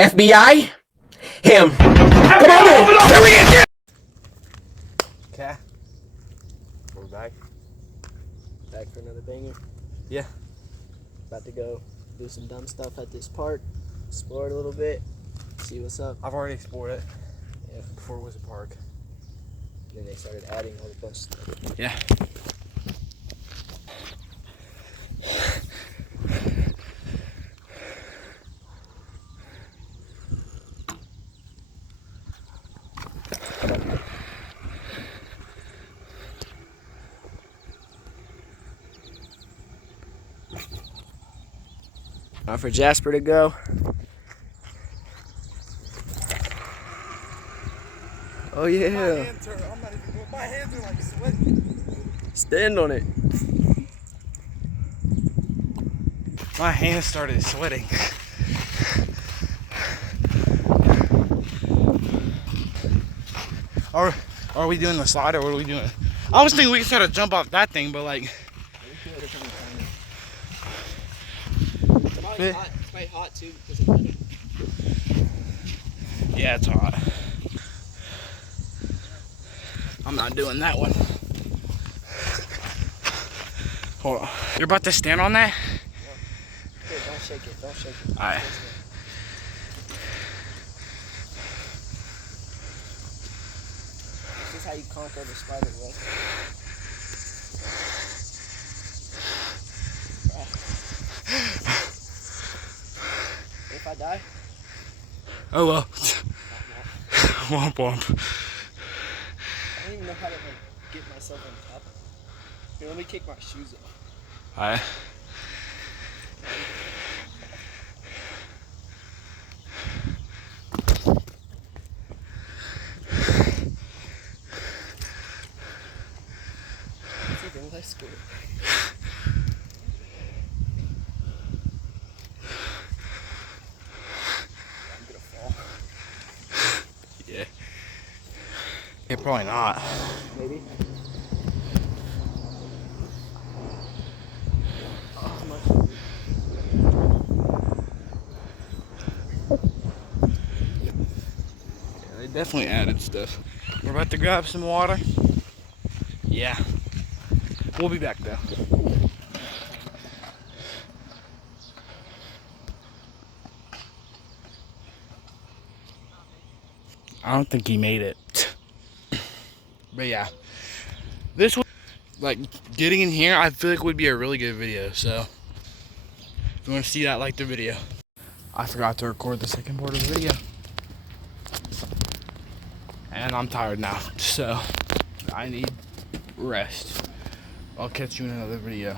FBI? Him. Come on in. Hurry it. Okay. We're back. Back for another banger. Yeah. About to go do some dumb stuff at this park, explore it a little bit, see what's up. I've already explored it. Yeah. Before it was a park. Then they started adding a whole bunch of stuff. Yeah. Time for Jasper to go. Oh yeah. My hands are like sweating. Stand on it. My hands started sweating. Are we doing the slide or what are we doing? I was thinking we could try to jump off that thing, but like. It's quite hot too because of the Yeah, it's hot. I'm not doing that one. Hold on. You're about to stand on that? Here, don't shake it. Don't shake it. Alright. This is how you conquer the spider web. If I die, Oh well. Womp womp. I don't even know how to get myself on top. Here, let me kick my shoes off. Alright. It's even less cool. I'm gonna fall. Yeah. Yeah, probably not. Maybe. Oh, They definitely added stuff. We're about to grab some water. Yeah. We'll be back though. I don't think he made it. But yeah. This was like getting in here, I feel like would be a really good video. So if you want to see that, like the video. I forgot to record the second part of the video. And I'm tired now, so I need rest. I'll catch you in another video.